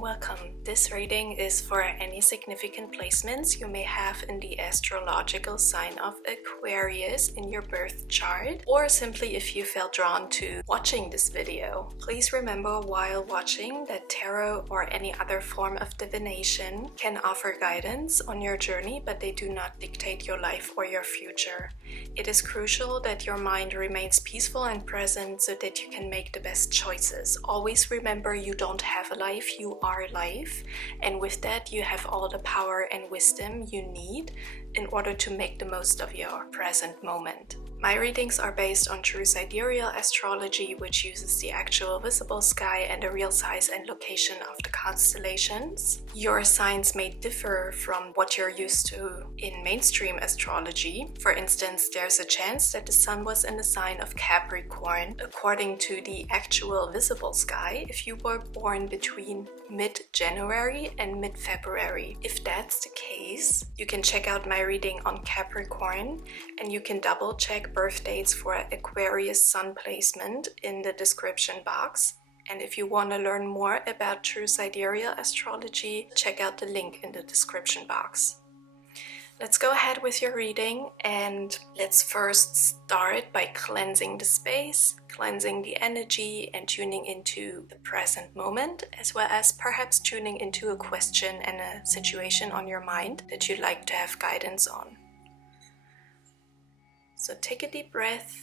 and welcome. This reading is for any significant placements you may have in the astrological sign of Aquarius in your birth chart, or simply if you felt drawn to watching this video. Please remember while watching that tarot or any other form of divination can offer guidance on your journey, but they do not dictate your life or your future. It is crucial that your mind remains peaceful and present so that you can make the best choices. Always remember you don't have a life, you are life, and with that you have all the power and wisdom you need in order to make the most of your present moment. My readings are based on true sidereal astrology, which uses the actual visible sky and the real size and location of the constellations. Your signs may differ from what you're used to in mainstream astrology. For instance, there's a chance that the sun was in the sign of Capricorn according to the actual visible sky if you were born between mid-January and mid-February. If that's the case, you can check out my reading on Capricorn, and you can double check birth dates for Aquarius sun placement in the description box. And if you want to learn more about true sidereal astrology, check out the link in the description box. Let's go ahead with your reading, and let's first start by cleansing the space, cleansing the energy, and tuning into the present moment, as well as perhaps tuning into a question and a situation on your mind that you'd like to have guidance on. So take a deep breath.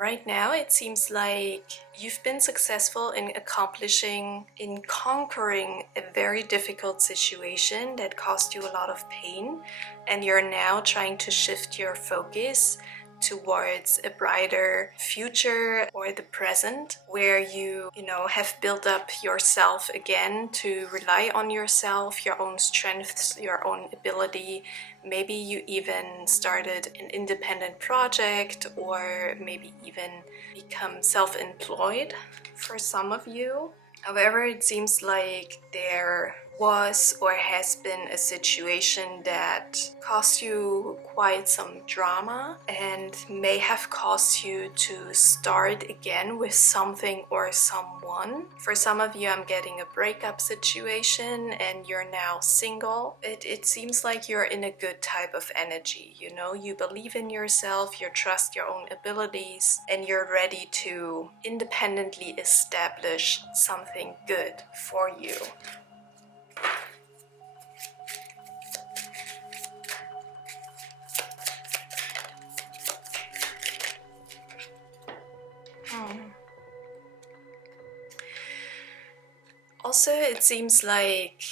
Right now, it seems like you've been successful in conquering a very difficult situation that caused you a lot of pain, and you're now trying to shift your focus towards a brighter future or the present, where you have built up yourself again to rely on yourself, your own strengths, your own ability. Maybe you even started an independent project, or maybe even become self-employed for some of you. However, it seems like there was or has been a situation that caused you quite some drama and may have caused you to start again with something or someone. For some of you, I'm getting a breakup situation and you're now single. It seems like you're in a good type of energy, you believe in yourself, you trust your own abilities, and you're ready to independently establish something good for you. Also, it seems like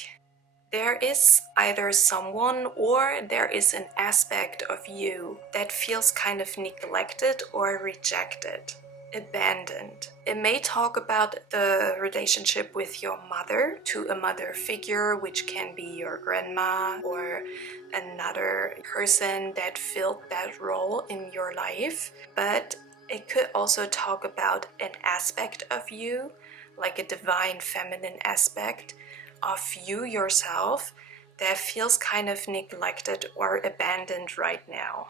there is either someone or there is an aspect of you that feels kind of neglected or rejected, abandoned. It may talk about the relationship with your mother, to a mother figure, which can be your grandma or another person that filled that role in your life. But it could also talk about an aspect of you, like a divine feminine aspect of you yourself, that feels kind of neglected or abandoned right now.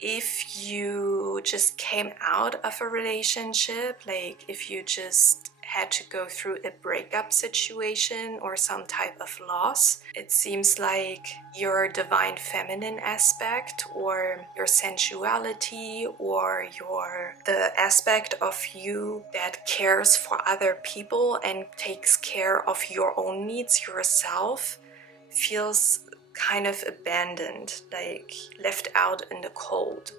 If you just came out of a relationship, like if you just had to go through a breakup situation or some type of loss, it seems like your divine feminine aspect, or your sensuality, or the aspect of you that cares for other people and takes care of your own needs yourself, feels kind of abandoned, like left out in the cold.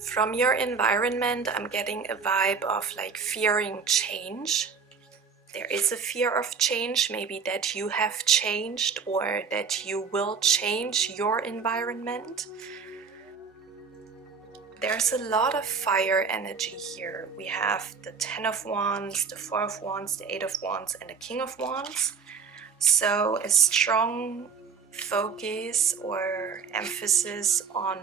From your environment, I'm getting a vibe of like fearing change. There is a fear of change, maybe that you have changed or that you will change your environment. There's a lot of fire energy here. We have the 10 of Wands, the 4 of Wands, the 8 of Wands, and the King of Wands. So a strong focus or emphasis on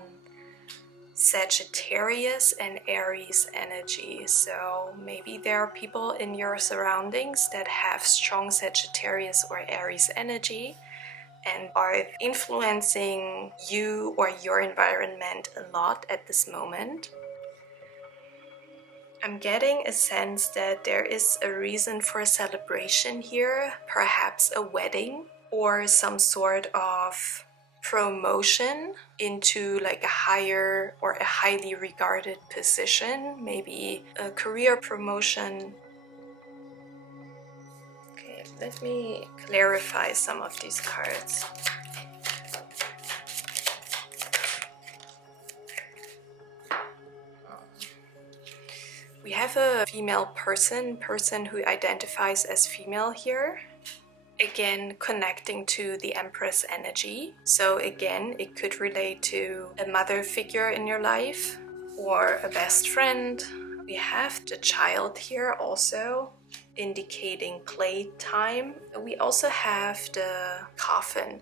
Sagittarius and Aries energy. So maybe there are people in your surroundings that have strong Sagittarius or Aries energy and are influencing you or your environment a lot at this moment. I'm getting a sense that there is a reason for a celebration here, perhaps a wedding or some sort of promotion into like a higher or a highly regarded position, maybe a career promotion. Okay, let me clarify some of these cards. We have a female person who identifies as female here. Again, connecting to the Empress energy. So again, it could relate to a mother figure in your life or a best friend. We have the child here also, indicating playtime. We also have the coffin,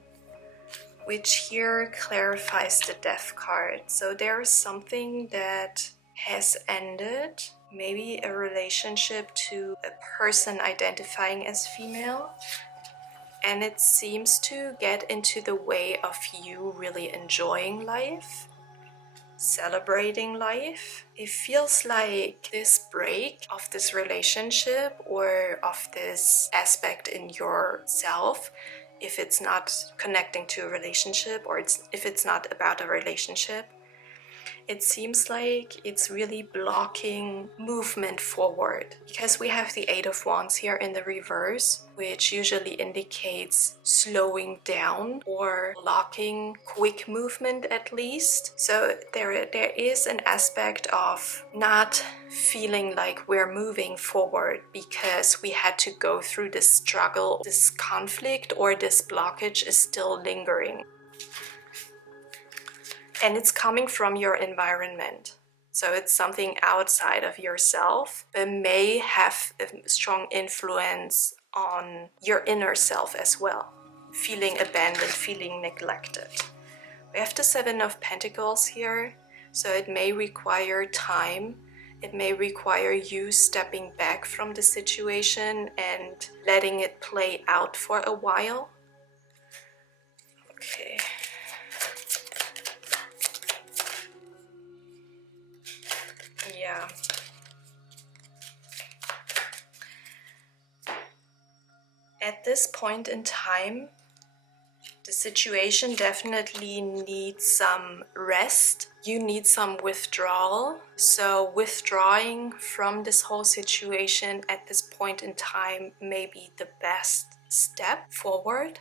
which here clarifies the death card. So there is something that has ended, maybe a relationship to a person identifying as female. And it seems to get into the way of you really enjoying life, celebrating life. It feels like this break of this relationship or of this aspect in yourself, if it's not connecting to a relationship or if it's not about a relationship, it seems like it's really blocking movement forward, because we have the 8 of Wands here in the reverse, which usually indicates slowing down or blocking quick movement at least. So there is an aspect of not feeling like we're moving forward because we had to go through this struggle, this conflict, or this blockage is still lingering. And it's coming from your environment. So it's something outside of yourself that may have a strong influence on your inner self as well. Feeling abandoned, feeling neglected. We have the 7 of Pentacles here. So it may require time. It may require you stepping back from the situation and letting it play out for a while. Okay. Yeah. At this point in time, the situation definitely needs some rest. You need some withdrawal. So withdrawing from this whole situation at this point in time may be the best step forward.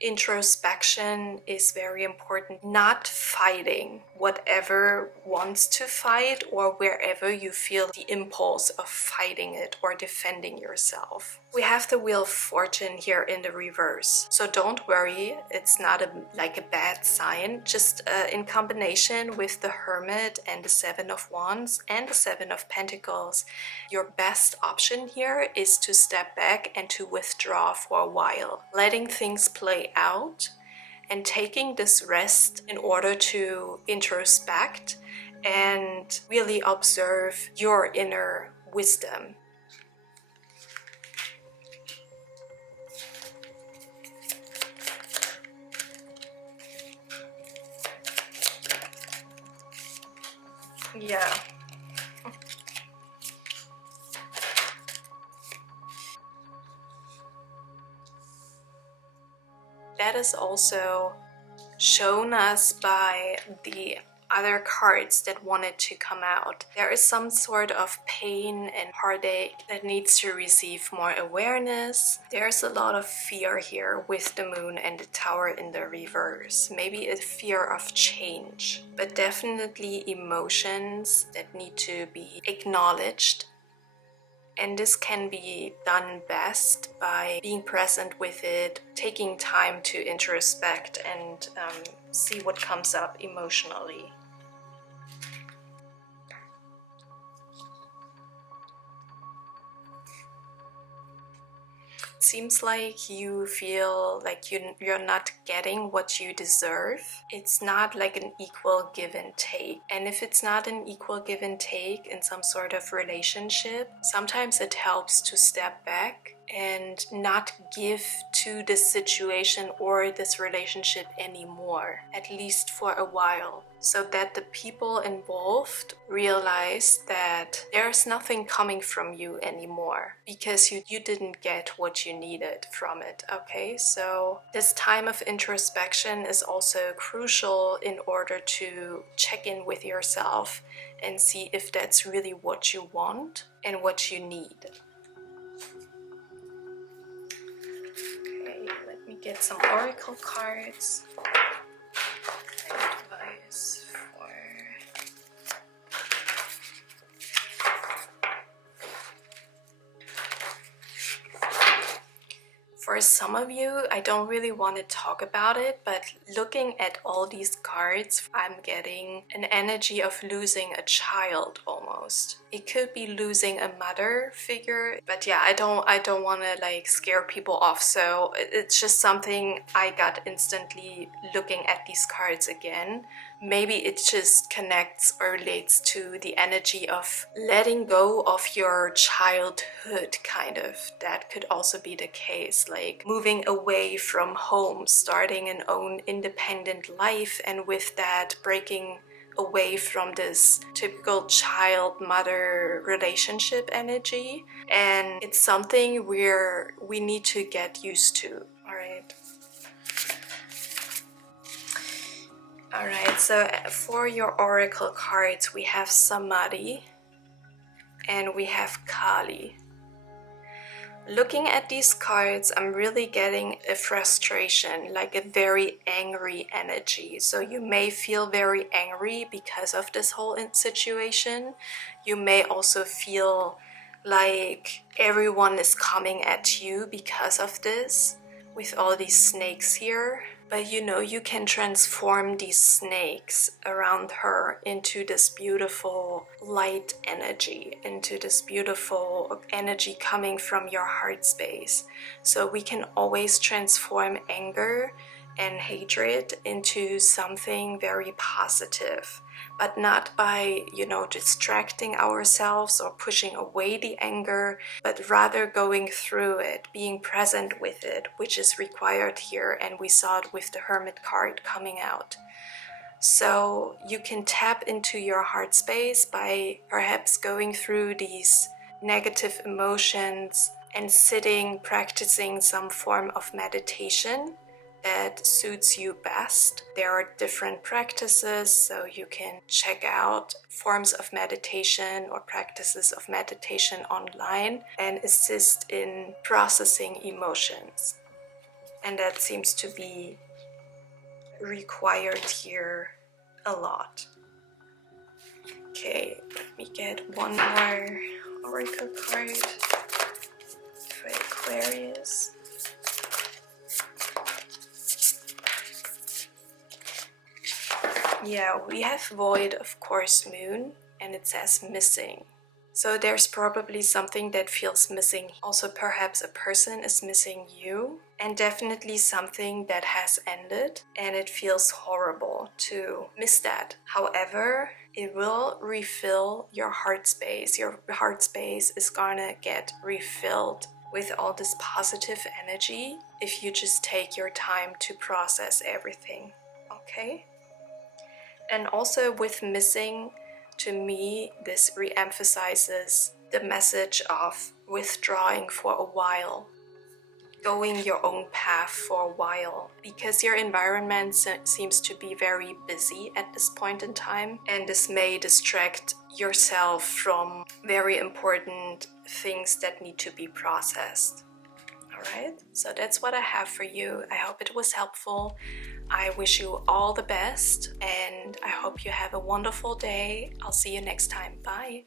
Introspection is very important. Not fighting whatever wants to fight or wherever you feel the impulse of fighting it or defending yourself. We have the Wheel of Fortune here in the reverse. So don't worry, it's not like a bad sign. Just in combination with the Hermit and the 7 of Wands and the 7 of Pentacles, your best option here is to step back and to withdraw for a while, letting things play out and taking this rest in order to introspect and really observe your inner wisdom. Yeah. that is also shown us by the other cards that wanted to come out. There is some sort of pain and heartache that needs to receive more awareness. There's a lot of fear here with the moon and the tower in the reverse. Maybe a fear of change, but definitely emotions that need to be acknowledged. And this can be done best by being present with it, taking time to introspect and see what comes up emotionally. Seems like you feel like you're not getting what you deserve. It's not like an equal give and take. And if it's not an equal give and take in some sort of relationship, sometimes it helps to step back and not give to this situation or this relationship anymore, at least for a while, so that the people involved realize that there's nothing coming from you anymore because you didn't get what you needed from it. Okay, so this time of introspection is also crucial in order to check in with yourself and see if that's really what you want and what you need. Okay, let me get some oracle cards. Advice for some of you, I don't really want to talk about it, but looking at all these cards, I'm getting an energy of losing a child almost. It could be losing a mother figure, but yeah, I don't want to like scare people off, so it's just something I got instantly looking at these cards again. Maybe it just connects or relates to the energy of letting go of your childhood, kind of. That could also be the case, like moving away from home, starting an own independent life, and with that breaking away from this typical child-mother relationship energy. And it's something we need to get used to, all right? Alright, so for your oracle cards, we have Samadhi and we have Kali. Looking at these cards, I'm really getting a frustration, like a very angry energy. So you may feel very angry because of this whole situation. You may also feel like everyone is coming at you because of this, with all these snakes here. But you know, you can transform these snakes around her into this beautiful light energy, into this beautiful energy coming from your heart space. So we can always transform anger and hatred into something very positive, but not by, you know, distracting ourselves or pushing away the anger, but rather going through it, being present with it, which is required here, and we saw it with the Hermit card coming out. So you can tap into your heart space by perhaps going through these negative emotions and sitting, practicing some form of meditation that suits you best. There are different practices, so you can check out forms of meditation or practices of meditation online and assist in processing emotions. And that seems to be required here a lot. Okay, let me get one more oracle card for Aquarius. Yeah, we have void, of course, moon, and it says missing. So there's probably something that feels missing. Also, perhaps a person is missing you, and definitely something that has ended, and it feels horrible to miss that. However, it will refill your heart space. Your heart space is gonna get refilled with all this positive energy if you just take your time to process everything, okay? And also with missing, to me, this re-emphasizes the message of withdrawing for a while. going your own path for a while, because your environment seems to be very busy at this point in time, and this may distract yourself from very important things that need to be processed. Alright, so that's what I have for you. I hope it was helpful. I wish you all the best, and I hope you have a wonderful day. I'll see you next time. Bye.